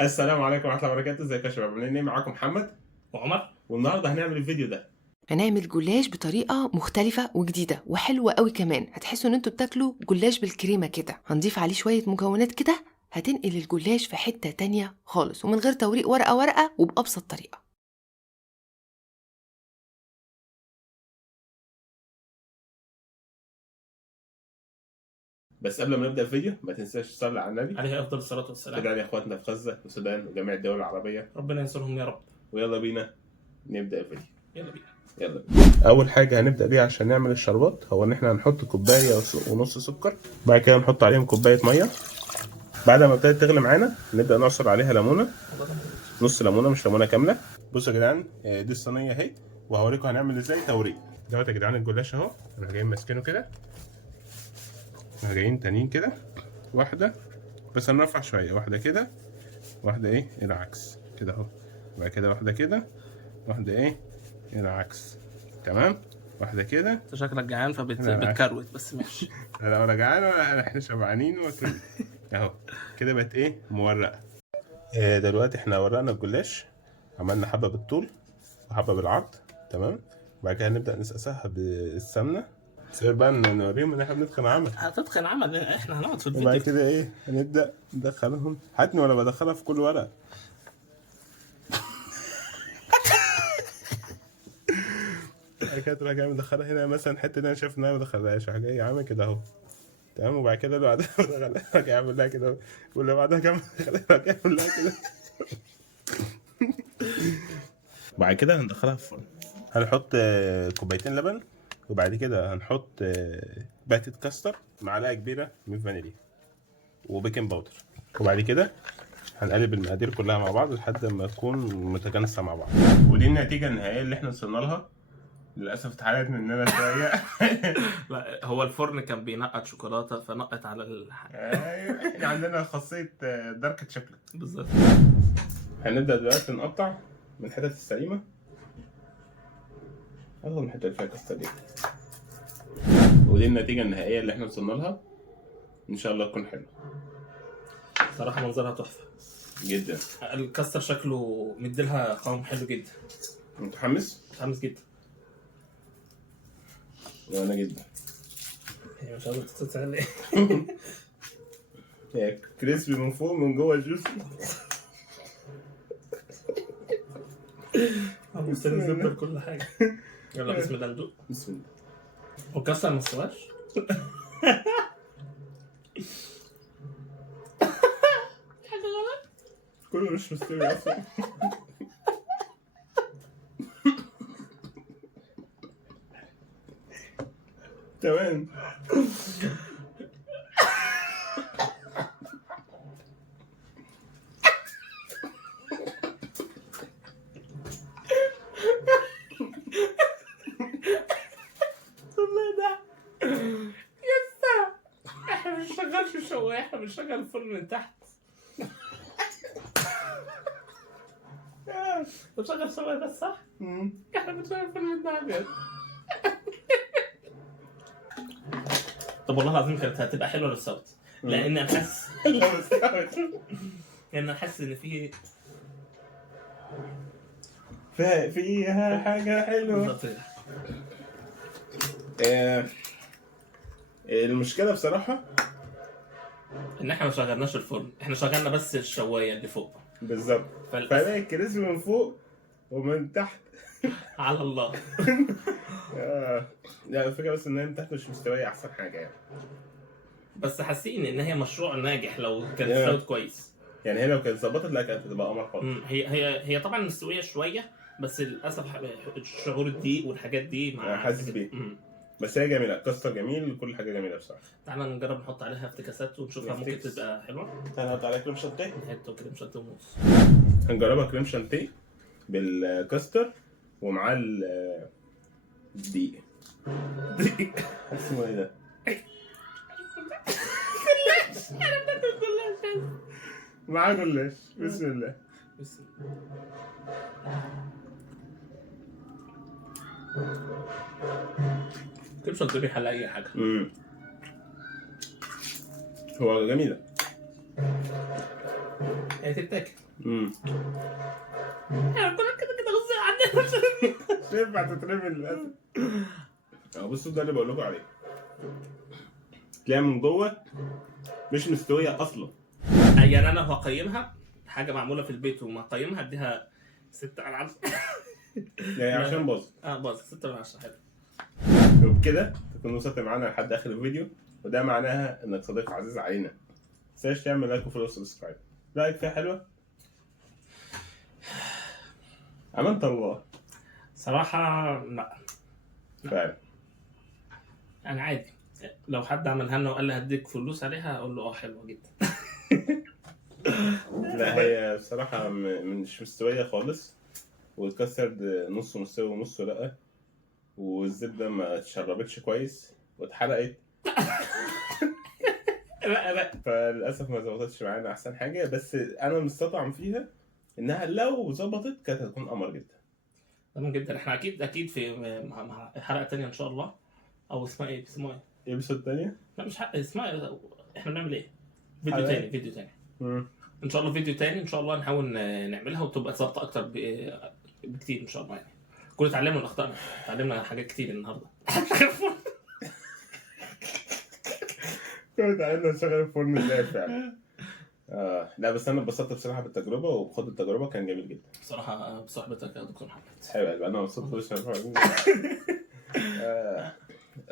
السلام عليكم ورحمة الله وبركاته، ازيكم يا شباب؟ عاملين ايه؟ معاكم محمد وعمر. والنهارده هنعمل الفيديو ده. هنعمل جلاش بطريقة مختلفة وجديدة وحلوة قوي كمان. هتحسوا ان انتوا بتاكلوا جلاش بالكريمة كده. هنضيف عليه شوية مكونات كده هتنقل الجلاش في حتة تانية خالص ومن غير توريق ورقة ورقة وبأبسط طريقة. بس قبل ما نبدأ الفيديو ما تنساش تصلي على النبي عليه افضل الصلاه والسلام. تدعي لاخواتنا في غزة والسودان وجميع الدول العربية، ربنا ينصرهم يا رب. ويلا بينا نبدأ الفيديو. يلا بينا. يلا بينا. أول حاجة هنبدأ بيها عشان نعمل الشربات هو إن إحنا هنحط كوباية ونص سكر، بعد كده نحط عليهم كوباية مية. بعد ما ابتدت تغلي معانا نبدأ نعصر عليها ليمونة، نص ليمونة مش ليمونة كاملة. بصوا يا جدعان، دي الصينية اهي وهوريكم هنعمل ازاي توريق. دوت يا جدعان الجلاش اهو، احنا جايين ماسكينه كده، احنا جايين تانيين كده، واحدة بس هنرفع شوية، واحدة كده، واحدة ايه العكس كده اهو، وبعد كده واحدة كده، واحدة ايه العكس، تمام، واحدة كده. انت شكلك جعان فبتكروت بس ماشي. لا ولا جعان ولا احنا شبعانين اهو كده بقت ايه مورقة. دلوقتي احنا ورقنا الجلاش، عملنا حبة بالطول وحبة بالعرض، تمام. وبعد كده نبدأ نسقسها بالسمنة، سير بقى نوريهم ان احنا بنتخن عمل. هتتخن عمل، احنا هنقعد في وبعد الفيديو. كده ايه هنبدأ ندخلهم، هاتني ولا بدخلها في كل ورقة. بعد كده تروح جاي مدخلها هنا مثلا الحتة دي انا شايف ان انا مدخلهاش، راح جاي عامل كده اهو، تمام. وبعد كده اللي بعدها بدخلها جاي عامل لها كده، واللي بعدها كمان بدخلها جاي عامل لها كده. بعد كده هندخلها في الفرن، هنحط كوبايتين لبن، وبعد كده هنحط باكت كاستر، معلقه كبيره من فانيليا وبيكنج باودر، وبعد كده هنقلب المقادير كلها مع بعض لحد ما تكون متجانسه مع بعض. ودي النتيجه النهائيه اللي احنا وصلنا لها. للاسف اتحرقت مننا شويه. لا، هو الفرن كان بينقط شوكولاته فنقط على ايوه احنا عندنا خاصيه دارك شوكليت بالظبط. هنبدا دلوقتي نقطع من الحتت السليمه، اغلب الحتت اللي فيها كاستر دي. ودي النتيجه النهائيه اللي احنا وصلنا لها، ان شاء الله تكون حلوه. صراحه منظرها تحفه جدا. الكاستر شكله مديلها قوام حلو جدا. متحمس؟ متحمس جدا. وانا جدا. هي مش عايزه تتسال. هي كريسبي من فوق، من جوه جوسي. مستني الزبده لكل حاجه. يلا بسم الله ندوق. بسم الله. والكاستر ما استواش. كله مش مستوي اصلا. تمام. والله ده يسا، احنا مش شغال في الشوايه، احنا بنشغل الفرن من تحت. بنشغل شوايه بس صح؟ احنا بنشغل الفرن من تحت. طب والله العظيم كانت هتبقى حلوه لو استوت، لان انا حاسس لا مستوعب. ان انا حاسس ان فيها حاجة حلوة. بالظبط. المشكلة بصراحة ان احنا ما شغلناش الفرن، احنا شغلنا بس الشوايه اللي فوق. بالظبط. فلاقي الكريسبي من فوق ومن تحت. على الله. لا الفكرة بس ان هي من تحت مش مستوية احسن حاجة يعني. بس حاسين ان هي مشروع ناجح لو كانت Yeah. استوت كويس. يعني هي لو كانت ظبطت لا كانت هتبقى قمر خالص. هي طبعا مستويه شويه، بس للاسف شعور الدقيق والحاجات دي مع حاسس بيه. بس هي جميلة، كاستر جميل، كل حاجة جميلة بصراحة. تعالى نجرب نحط عليها افتكاسات ونشوفها ممكن تبقى حلوه. تعالى نحط عليها كريم شانتيه. نحط كريم شانتيه وموز. هنجربها كريم شانتيه بالكاستر ومعاه الدقيق. اسمه ايه ده؟ جلاش. انا باكل جلاش. معاه جلاش. بسم الله. بسم كريم شانتيه بيحل اي حاجه. هو جميلة. هي تتاكل. احنا كنا كده غصب عننا مش ينفع تترمي للاسف. بصوا ده اللي بقول لكم عليه، تلاقيها من جوه مش مستويه اصلا. يعني انا هقيمها حاجه معموله في البيت وما اقيمها اديها 6 على 10. يعني عشان باظت. باظت 6 على 10. حلو. وبكده تكون وصلت معانا لحد اخر الفيديو، وده معناها انك صديق عزيز علينا. متنساش تعمل لايك وفولو وسبسكرايب. رايك فيها حلوه؟ امانة الله صراحه لا فعلا. انا عادي، لو حد عملها لنا وقال لي هديك فلوس عليها اقول له حلوه جدا. لا هي بصراحه مش مستويه خالص، واتكسرت نصه مستوي ونصه لا، والزبده ما اتشربتش كويس واتحرقت. لا فللاسف ما ظبطتش معانا احسن حاجه، بس انا مستطعم فيها انها لو ظبطت كانت هتكون قمر جدا. تمام جدا. احنا اكيد في مع حلقه تانية ان شاء الله، او اسمها ايه ايبسود تانية؟ لا مش اسمها إيه؟ احنا بنعمل ايه؟ فيديو تاني. ان شاء الله فيديو تاني ان شاء الله نحاول نعملها وتبقى ظابطه اكتر بكتير ان شاء الله. يعني كل اتعلمنا من اخطائنا، اتعلمنا حاجات كتير النهارده. كنت عايزنا نشغل الفرن ازاي فعلا. لا بس انا اتبسطت بصراحه بالتجربه، وخد التجربه كان جميل جدا بصراحه بصحبتك يا دكتور محمد. حبيبي انا مبسوط بصراحه.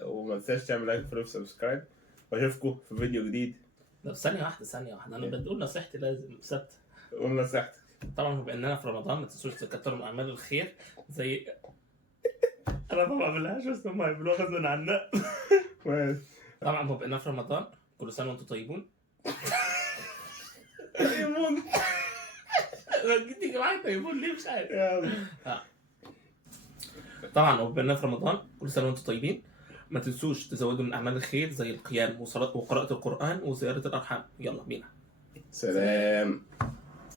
وما تنساش تعمل لايك وفولو وسبسكرايب، واشوفكم في فيديو جديد. لا ثانيه واحده انا بقول نصيحتي لازم ثابته. قول نصيحتك. طبعا بما اننا في رمضان ما تنسوش تكتروا من اعمال الخير زي انا ما بعملهاش بس هم يعملوها غصب عنا. طبعا بما اننا في رمضان كل سنه وانتم طيبون. طيبون تيجي معايا طيبون ليه مش عارف. طبعا وبما اننا في رمضان كل سنه وانتم طيبين. ما تنسوش تزودوا من اعمال الخير زي القيام وقراءة القرآن وزيارة الارحام. يلا بينا. سلام.